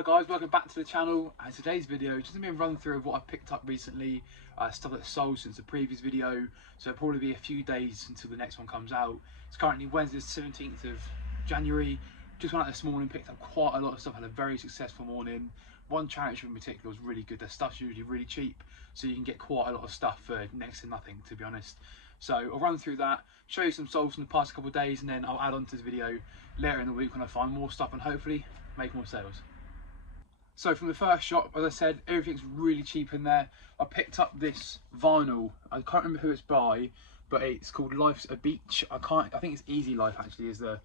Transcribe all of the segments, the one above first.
Hi guys, welcome back to the channel. And today's video just going to be a run through of what I've picked up recently, stuff that's sold since the previous video, so it'll probably be a few days until the next one comes out. It's currently Wednesday the 17th of January. Just went out this morning, picked up quite a lot of stuff, had a very successful morning. One charity shop in particular was really good. Their stuff's usually really cheap, so you can get quite a lot of stuff for next to nothing, to be honest. So I'll run through that, show you some solds from the past couple of days, and then I'll add on to this video later in the week when I find more stuff and hopefully make more sales. So from the first shop, as I said, everything's really cheap in there. I picked up this vinyl. I can't remember who it's by, but it's called Life's a Beach. I think it's Easy Life actually is the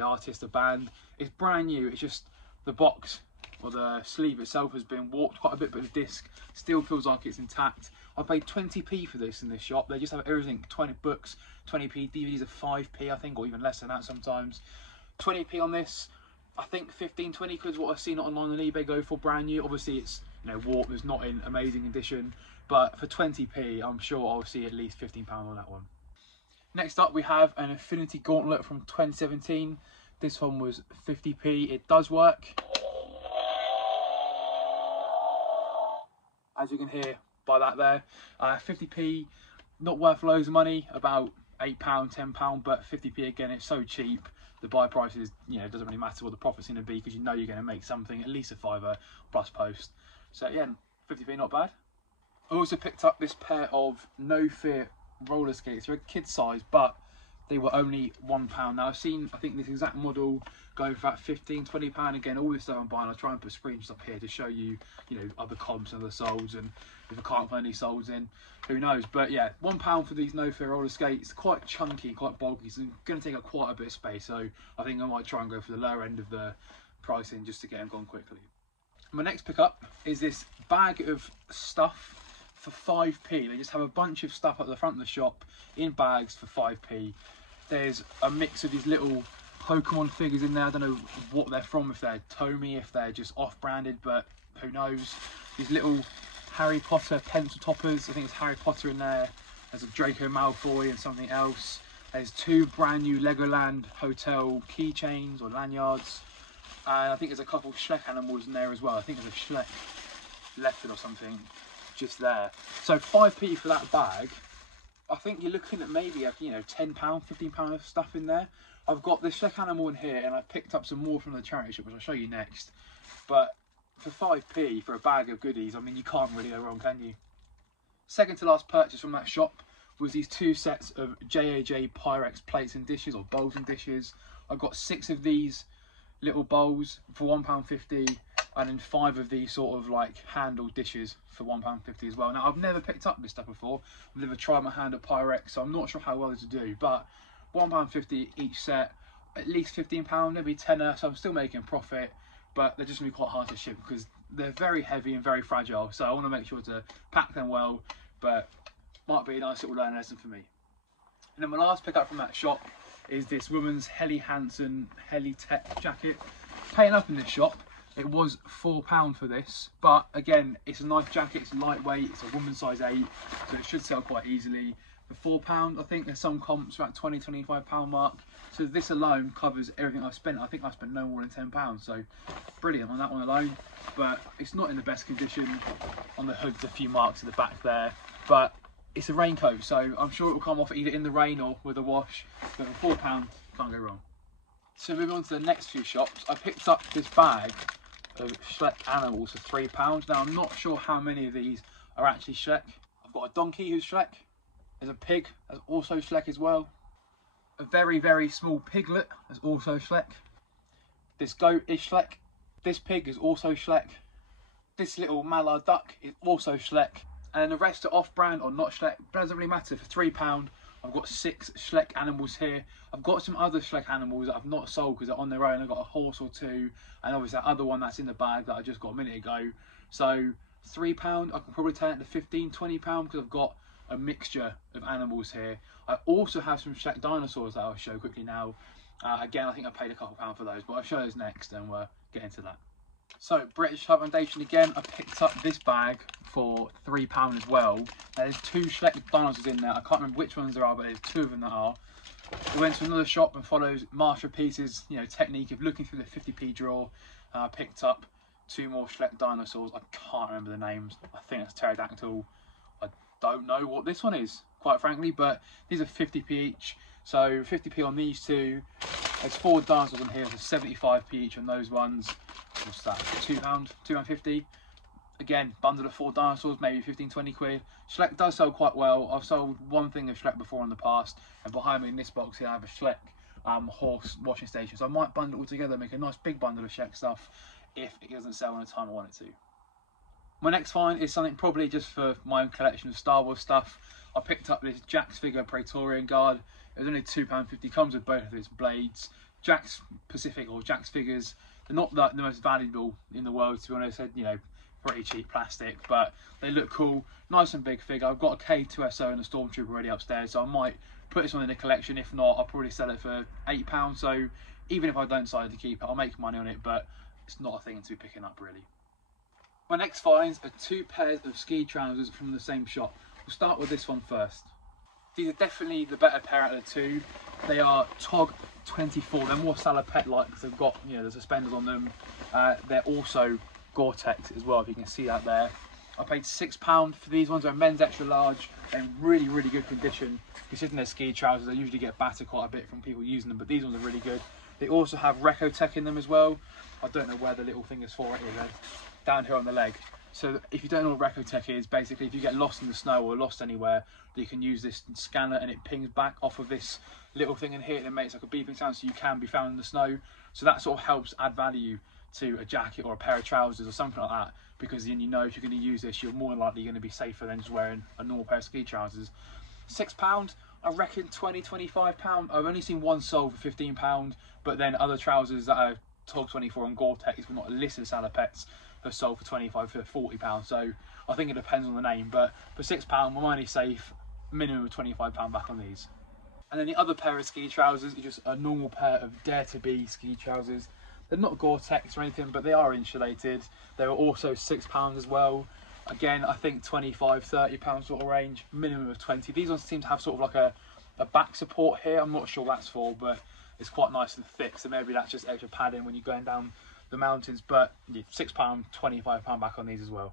artist, the band. It's brand new. It's just the box or the sleeve itself has been warped quite a bit, but the disc still feels like it's intact. I paid 20p for this in this shop. They just have everything, 20 books, 20p, DVDs are 5p I think, or even less than that sometimes. 20p on this. I think 15, 20 quid is what I've seen online on eBay go for brand new. Obviously it's, you know, warped, it's not in amazing condition, but for 20p I'm sure I'll see at least £15 on that one. Next up we have an Infinity Gauntlet from 2017. This one was 50p. It does work, as you can hear by that there. 50p, not worth loads of money, about £8, £10, but 50p again, it's so cheap. The buy price is, you know, it doesn't really matter what the profit's going to be because you know you're going to make something, at least a £5 plus post. So yeah, 50p not bad. I also picked up this pair of No Fear roller skates. They're a kid size, but they were only £1. Now I've seen, I think this exact model going for about £15, £20. Again, all this stuff I'm buying, I'll try and put screenshots up here to show you, you know, other comps and other solds, and if I can't find any solds in, who knows. But yeah, £1 for these No Fear roller skates. Quite chunky, quite bulky, so going to take up quite a bit of space. So I think I might try and go for the lower end of the pricing just to get them gone quickly. My next pickup is this bag of stuff for 5p. They just have a bunch of stuff at the front of the shop in bags for 5p. There's a mix of these little Pokemon figures in there. I don't know what they're from, if they're Tomy, if they're just off-branded, but who knows. These little Harry Potter pencil toppers. I think it's Harry Potter in there. There's a Draco Malfoy and something else. There's two brand new Legoland Hotel keychains or lanyards. And I think there's a couple of Shrek animals in there as well. I think there's a Shrek leopard or something just there. So 5p for that bag. I think you're looking at maybe, you know, £10, £15 of stuff in there. I've got this Shrek animal in here, and I've picked up some more from the charity shop, which I'll show you next. But for 5p for a bag of goodies, I mean, you can't really go wrong, can you? Second to last purchase from that shop was these two sets of JAJ Pyrex plates and dishes, or bowls and dishes. I've got 6 of these little bowls for £1.50, and then 5 of these sort of like handled dishes for £1.50 as well. Now I've never picked up this stuff before. I've never tried my hand at Pyrex, so I'm not sure how well this will do, but £1.50 each set, at least £15, maybe tenner, so I'm still making profit, but they're just gonna be quite hard to ship because they're very heavy and very fragile, so I want to make sure to pack them well, but might be a nice little learning lesson for me. And then my last pickup from that shop is this woman's Helly Hansen Helly Tech jacket. Paying up in this shop, it was £4 for this, but again, it's a nice jacket, it's lightweight, it's a woman's size 8, so it should sell quite easily. For £4, I think there's some comps around £20, £25 mark, so this alone covers everything I've spent. I think I spent no more than £10, so brilliant on that one alone. But it's not in the best condition. On the hood, there's a few marks at the back there, but it's a raincoat, so I'm sure it will come off either in the rain or with a wash. But for £4, can't go wrong. So moving on to the next few shops, I picked up this bag of Shrek animals for £3. Now I'm not sure how many of these are actually Shrek. I've got a donkey who's Shrek. There's a pig that's also Shrek as well. A very, very small piglet that's also Shrek. This goat is Shrek. This pig is also Shrek. This little mallard duck is also Shrek. And the rest are off-brand or not Shrek. But it doesn't really matter. For £3, I've got 6 Shrek animals here. I've got some other Shrek animals that I've not sold because they're on their own. I've got a horse or 2, and obviously that other one that's in the bag that I just got a minute ago. So £3, I can probably turn it to £15, £20 because I've got a mixture of animals here. I also have some Shrek dinosaurs that I'll show quickly now. Again, I think I paid a couple £1 for those, but I'll show those next and we'll get into that. So British Foundation again, I picked up this bag for £3 as well. There's 2 Shrek dinosaurs in there. I can't remember which ones there are, but there's 2 of them that are. I went to another shop and follows Masterpiece's, you know, technique of looking through the 50p drawer. I picked up two more Schleck dinosaurs. I can't remember the names. I think it's pterodactyl. I don't know what this one is, quite frankly, but these are 50p each. So 50p on these two. There's 4 dinosaurs on here, so 75p each on those ones. What's that? £2, £2.50. Again, bundle of 4 dinosaurs, maybe 15-20 quid. Schleck does sell quite well. I've sold one thing of Schleck before in the past, and behind me in this box here I have a Schleck horse washing station. So I might bundle it all together, make a nice big bundle of Schleck stuff if it doesn't sell in the time I want it to. My next find is something probably just for my own collection of Star Wars stuff. I picked up this Jax figure Praetorian Guard. It was only £2.50, comes with both of its blades. Jax Pacific or Jax figures, they're not the most valuable in the world, to be honest. They're, you know, pretty cheap plastic, but they look cool. Nice and big figure. I've got a K2SO and a Stormtrooper already upstairs, so I might put this one in the collection. If not, I'll probably sell it for £8. So even if I don't decide to keep it, I'll make money on it, but it's not a thing to be picking up really. My next finds are 2 pairs of ski trousers from the same shop. We'll start with this one first. These are definitely the better pair out of the two. They are TOG 24. They're more salopette-like because they've got, you know, the suspenders on them. They're also Gore-Tex as well, if you can see that there. I paid £6 for these ones. They're men's extra large. They're in really, really good condition. Considering they're ski trousers, they usually get battered quite a bit from people using them, but these ones are really good. They also have Recotech in them as well. I don't know where the little thing is for it is, down here on the leg. So if you don't know what Recotech is, basically if you get lost in the snow or lost anywhere, you can use this scanner and it pings back off of this little thing in here and it makes like a beeping sound, so you can be found in the snow. So that sort of helps add value to a jacket or a pair of trousers or something like that, because then you know if you're going to use this, you're more than likely going to be safer than just wearing a normal pair of ski trousers. £6, I reckon £20-25. I've only seen one sold for £15, but then other trousers that are TOG 24 on Gore-Tex, but not listed as salopettes, have sold for £25 to £40. So I think it depends on the name, but for £6 my money's safe. Minimum of £25 back on these. And then the other pair of ski trousers is just a normal pair of Dare to Be ski trousers. They're not Gore-Tex or anything, but they are insulated. They were also £6 as well. Again, I think £25-30 sort of range, minimum of 20. These ones seem to have sort of like a back support here. I'm not sure what that's for, but it's quite nice and thick, so maybe that's just extra padding when you're going down the mountains. But yeah, £6, £25 back on these as well.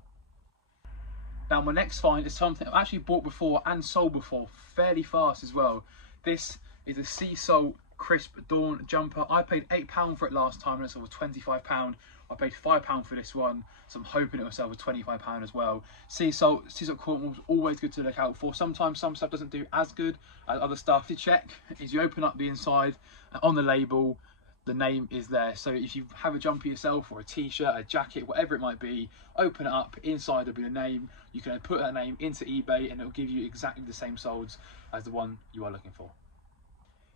Now my next find is something I've actually bought before and sold before fairly fast as well. This is a Sea Salt Crisp Dawn jumper. I paid £8 for it last time and it sold for £25. I paid £5 for this one, so I'm hoping it will sell for £25 as well. Sea Salt Cornwall's always good to look out for. Sometimes some stuff doesn't do as good as other stuff. To check is you open up the inside and on the label the name is there. So if you have a jumper yourself or a t-shirt, a jacket, whatever it might be, open it up, inside will be the name. You can put that name into eBay and it'll give you exactly the same solds as the one you are looking for.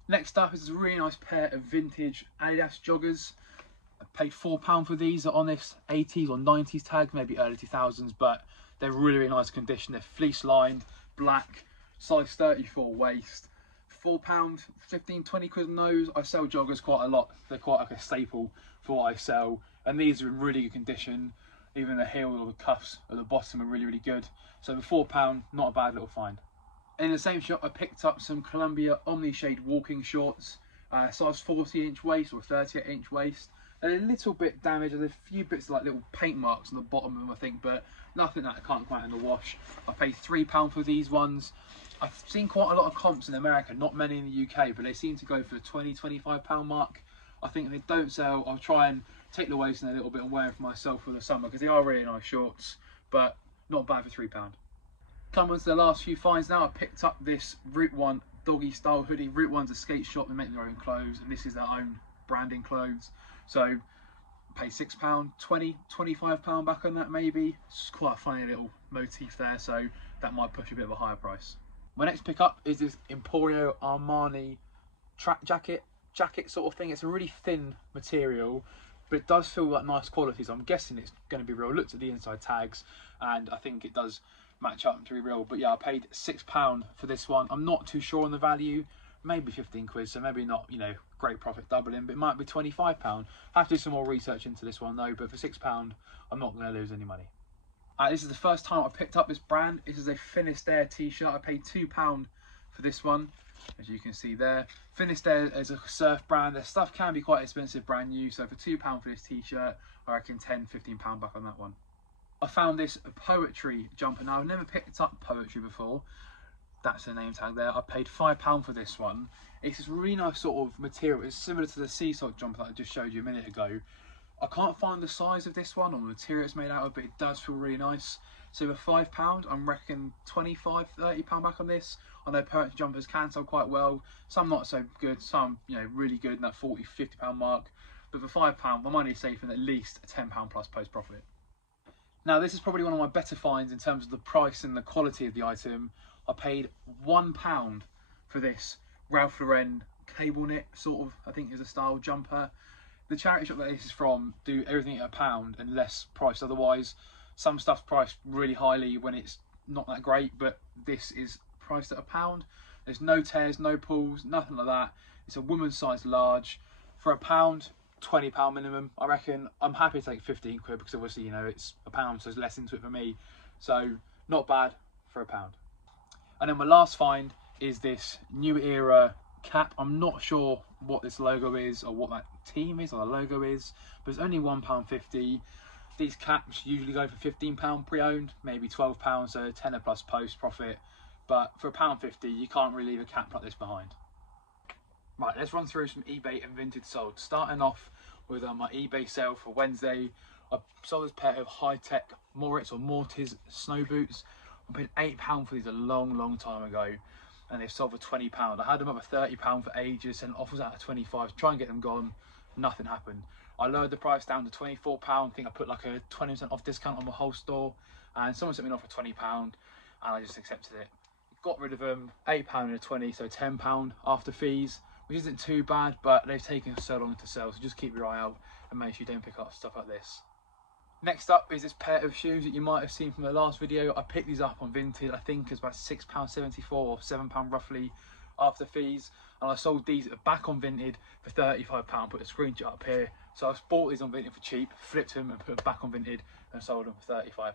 Next up is a really nice pair of vintage Adidas joggers. I paid £4 for these. They're on this 80s or 90s tag, maybe early 2000s, but they're really, really nice condition. They're fleece lined, black, size 34 waist. £4, 15-20 quid on those. I sell joggers quite a lot. They're quite like a staple for what I sell, and these are in really good condition. Even the heel or the cuffs at the bottom are really, really good. So for £4, not a bad little find. In the same shop I picked up some Columbia Omni Shade walking shorts, size 40-inch waist or 38-inch waist. They're a little bit damaged. There's a few bits of like little paint marks on the bottom of them, I think, but nothing that I can't quite handle wash. I paid £3 for these ones. I've seen quite a lot of comps in America, not many in the UK, but they seem to go for the £20-25 mark. I think if they don't sell, I'll try and take the waist in a little bit and wear them for myself for the summer, because they are really nice shorts, but not bad for £3. Come on to the last few finds now. I picked up this Route 1 doggy style hoodie. Route 1's a skate shop, they make their own clothes, and this is their own branding clothes. So pay £6, £20-25 back on that maybe. It's quite a funny little motif there, so that might push a bit of a higher price. My next pickup is this Emporio Armani track jacket sort of thing. It's a really thin material, but it does feel like nice quality, so I'm guessing it's going to be real. Looked at the inside tags and I think it does match up to be real. But yeah, I paid £6 for this one. I'm not too sure on the value, maybe 15 quid, so maybe not, you know, great profit doubling, but it might be £25. I have to do some more research into this one though, but for £6 I'm not going to lose any money. This is the first time I picked up this brand. This is a Finisterre t-shirt. I paid £2 for this one. as you can see there. Finished there as a surf brand. Their stuff can be quite expensive brand new, so for £2 for this t-shirt, I reckon £10–15 back on that one. I found this poetry jumper. Now I've never picked up poetry before. That's the name tag there. I paid £5 for this one. It's this really nice sort of material. It's similar to the sea salt jumper that I just showed you a minute ago. I can't find the size of this one or the material it's made out of, but it does feel really nice. So for £5, I'm reckon £25–30 back on this. I know poetry jumpers can sell quite well. Some not so good, some really good in that £40–50 mark. But for £5, my money is safe in at least a £10 plus post profit. Now this is probably one of my better finds in terms of the price and the quality of the item. I paid £1 for this Ralph Lauren cable knit sort of, I think is a style jumper. The charity shop that this is from do everything at £1 and less priced otherwise. Some stuff's priced really highly when it's not that great, but this is priced at £1. There's no tears, no pulls, nothing like that. It's a woman's size large. For £1, £20 minimum, I reckon. I'm happy to take 15 quid because obviously, it's £1, so there's less into it for me. So not bad for £1. And then my last find is this New Era cap. I'm not sure what this logo is or what that team is or the logo is, but it's only £1.50. These caps usually go for £15 pre-owned, maybe £12, so tenner plus post profit. But for £1.50, you can't really leave a cap like this behind. Right, let's run through some eBay and vintage sold. Starting off with my eBay sale for Wednesday. I sold this pair of high-tech Moritz or Mortis snow boots. I paid £8 for these a long time ago, and they've sold for £20. I had them up at £30 for ages, and offers out at £25 to try and get them gone. Nothing happened. I lowered the price down to £24. I think I put like a 20% off discount on my whole store, and someone sent me an offer for £20, and I just accepted it. Got rid of them, £8 and a 20, so £10 after fees, which isn't too bad, but they've taken so long to sell, so just keep your eye out and make sure you don't pick up stuff like this. Next up is this pair of shoes that you might have seen from the last video. I picked these up on Vinted. I think it's about £6.74 or £7 roughly after fees, and I sold these back on Vinted for £35. Put a screenshot up here. So I bought these on Vinted for cheap, flipped them and put them back on Vinted and sold them for £35.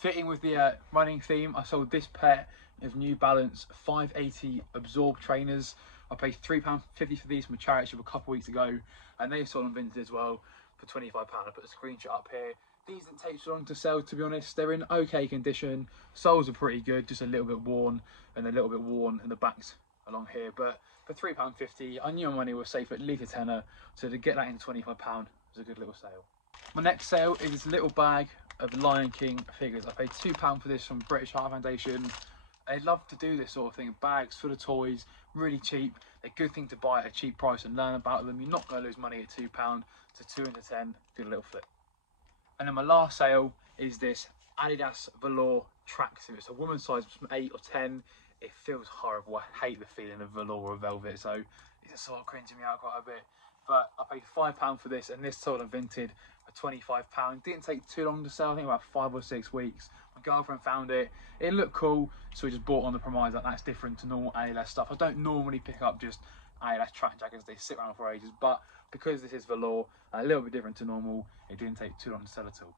Fitting with the running theme, I sold this pair of New Balance 580 Absorb trainers. I paid £3.50 for these from a charity shop a couple of weeks ago, and they sold on Vinted as well for £25. I put a screenshot up here. These didn't take too long to sell, to be honest. They're in okay condition. Soles are pretty good, just a little bit worn, and a little bit worn in the backs along here. But for £3.50, I knew my money was safe at least a tenner, so to get that in £25 was a good little sale. My next sale is this little bag of Lion King figures. I paid £2 for this from British Heart Foundation. They love to do this sort of thing, bags full of toys, really cheap. They're a good thing to buy at a cheap price and learn about them. You're not going to lose money at £2, so 2 into 10, good little flip. And then my last sale is this Adidas velour tracksuit. It's a woman's size from 8 or 10. It feels horrible. I hate the feeling of velour or velvet, so it's sort of cringing me out quite a bit. But I paid £5 for this, and this sold on Vinted for £25. Didn't take too long to sell, I think about 5 or 6 weeks. My girlfriend found it. It looked cool, so we just bought on the premise that that's different to normal Adidas stuff. I don't normally pick up just Adidas track jackets. They sit around for ages, but because this is velour, a little bit different to normal, it didn't take too long to sell at all.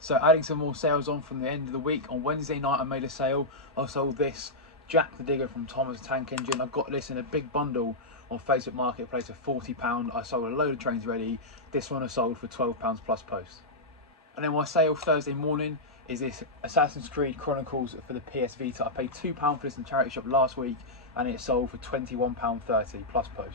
So adding some more sales on from the end of the week, on Wednesday night I made a sale. I sold this Jack the Digger from Thomas Tank Engine. I got this in a big bundle on Facebook Marketplace for £40. I sold a load of trains ready. This one I sold for £12 plus post. And then my sale Thursday morning is this Assassin's Creed Chronicles for the PS Vita. I paid £2 for this in the charity shop last week, and it sold for £21.30 plus post.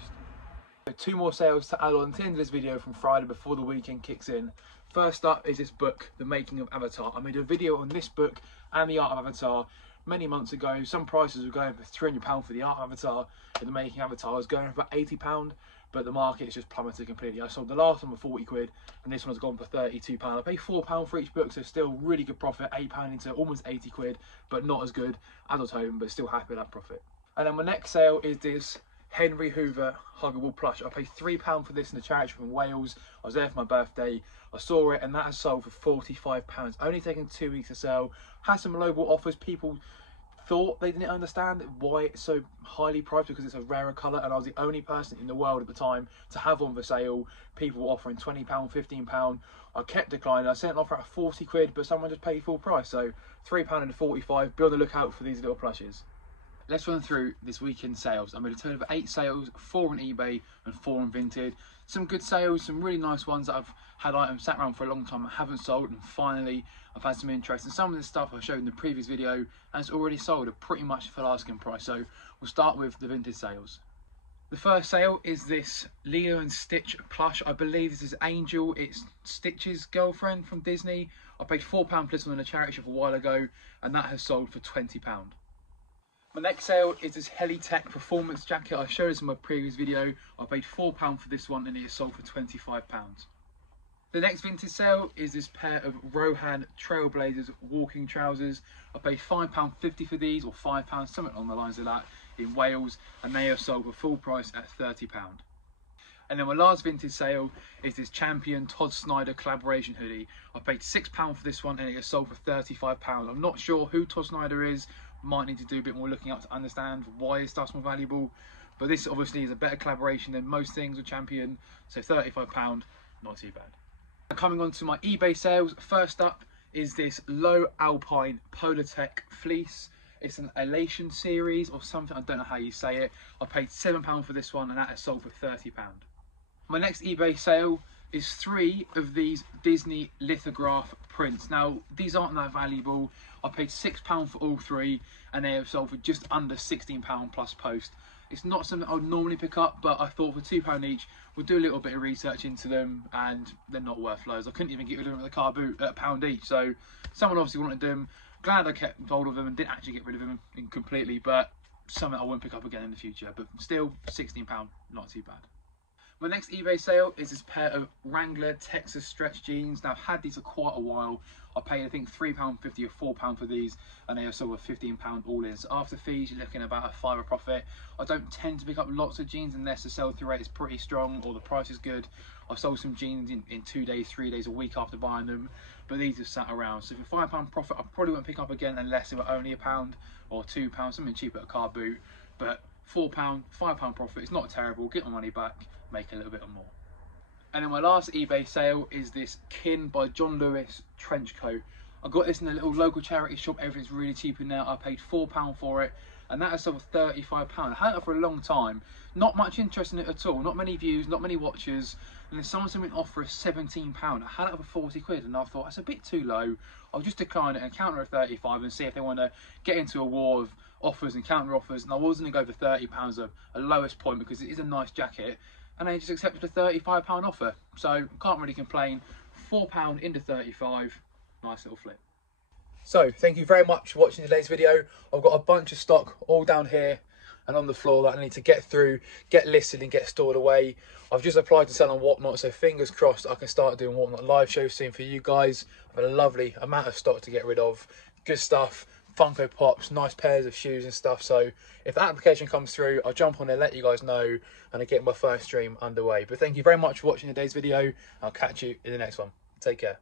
So 2 more sales to add on to the end of this video from Friday before the weekend kicks in. First up is this book, The Making of Avatar. I made a video on this book and the art of Avatar many months ago. Some prices were going for £300 for the art of Avatar, and The Making of Avatar was going for about £80, but the market has just plummeted completely. I sold the last one for 40 quid, and this one's gone for £32. I paid £4 for each book, so still really good profit. £8 into almost 80 quid, but not as good as I was hoping, but still happy with that profit. And then my next sale is this Henry Hoover Huggable plush. I paid £3 for this in the charity shop in Wales. I was there for my birthday. I saw it, and that has sold for £45. Only taken 2 weeks to sell. Had some lowball offers. People thought they didn't understand why it's so highly priced, because it's a rarer colour, and I was the only person in the world at the time to have one for sale. People were offering £20, £15. I kept declining. I sent an offer at 40 quid, but someone just paid full price, so £3 and 45. Be on the lookout for these little plushes. let's run through this weekend sales. I made a total of 8 sales, 4 on eBay and 4 on Vinted. Some good sales, some really nice ones that I've had items sat around for a long time and haven't sold, and finally I've had some interest. And some of this stuff I showed in the previous video and it's already sold at pretty much full asking price. So we'll start with the Vinted sales. The first sale is this Lilo and Stitch plush. I believe this is Angel. It's Stitch's girlfriend from Disney. I paid £4 plus on a charity shop a while ago, and that has sold for £20. My next sale is this Helitech performance jacket. I showed this in my previous video. I paid £4 for this one and it is sold for £25. The next vintage sale is this pair of Rohan Trailblazers walking trousers. I paid £5.50 for these, or £5, something along the lines of that, in Wales, and they are sold for full price at £30. And then my last vintage sale is this Champion Todd Snyder collaboration hoodie. I paid £6 for this one and it is sold for £35. I'm not sure who Todd Snyder is. Might need to do a bit more looking up to understand why his stuff's more valuable. But this obviously is a better collaboration than most things with Champion, so £35, not too bad. Coming on to my eBay sales, first up is this Low Alpine Polartec fleece. It's an Elation series or something, I don't know how you say it. I paid £7 for this one and that is sold for £30. My next eBay sale is 3 of these Disney lithograph prints. Now these aren't that valuable. I paid £6 for all 3 and they have sold for just under £16 plus post. It's not something I would normally pick up, but I thought for £2 each, we'll do a little bit of research into them, and they're not worth loads. I couldn't even get rid of them at the car boot at £1 each, so someone obviously wanted them. Glad I kept hold of them and didn't actually get rid of them completely, but something I won't pick up again in the future. But still, £16, not too bad. My next eBay sale is this pair of Wrangler Texas stretch jeans. Now I've had these for quite a while. I paid I think £3.50 or £4 for these, and they are sold for £15 all in. So after fees, you're looking at about a £5 profit. I don't tend to pick up lots of jeans unless the sell-through rate is pretty strong or the price is good. I've sold some jeans in 2 days, 3 days, a week after buying them, but these have sat around. So for £5 profit, I probably won't pick up again unless they were only £1 or £2, something cheap at a car boot. But £4, £5 profit, it's not terrible. Get my money back, make a little bit more. And then my last eBay sale is this Kin by John Lewis trench coat. I got this in a little local charity shop. Everything's really cheap in there. I paid £4 for it, and that has sold for £35. I had it for a long time. Not much interest in it at all. Not many views, not many watchers. And then someone sent me an offer of £17. I had it for 40 quid, and I thought that's a bit too low. I'll just decline it and counter at 35 and see if they want to get into a war of offers and counter offers. And I wasn't going to go for £30 a lowest point because it is a nice jacket. And they just accepted a £35 offer. So can't really complain. £4 into 35, nice little flip. So thank you very much for watching today's video. I've got a bunch of stock all down here and on the floor that I need to get through, get listed and get stored away. I've just applied to sell on Whatnot, so fingers crossed I can start doing Whatnot live shows soon for you guys. I've got a lovely amount of stock to get rid of, good stuff, Funko Pops, nice pairs of shoes and stuff. So if that application comes through, I'll jump on there, let you guys know, and I get my first stream underway. But thank you very much for watching today's video. I'll catch you in the next one. Take care.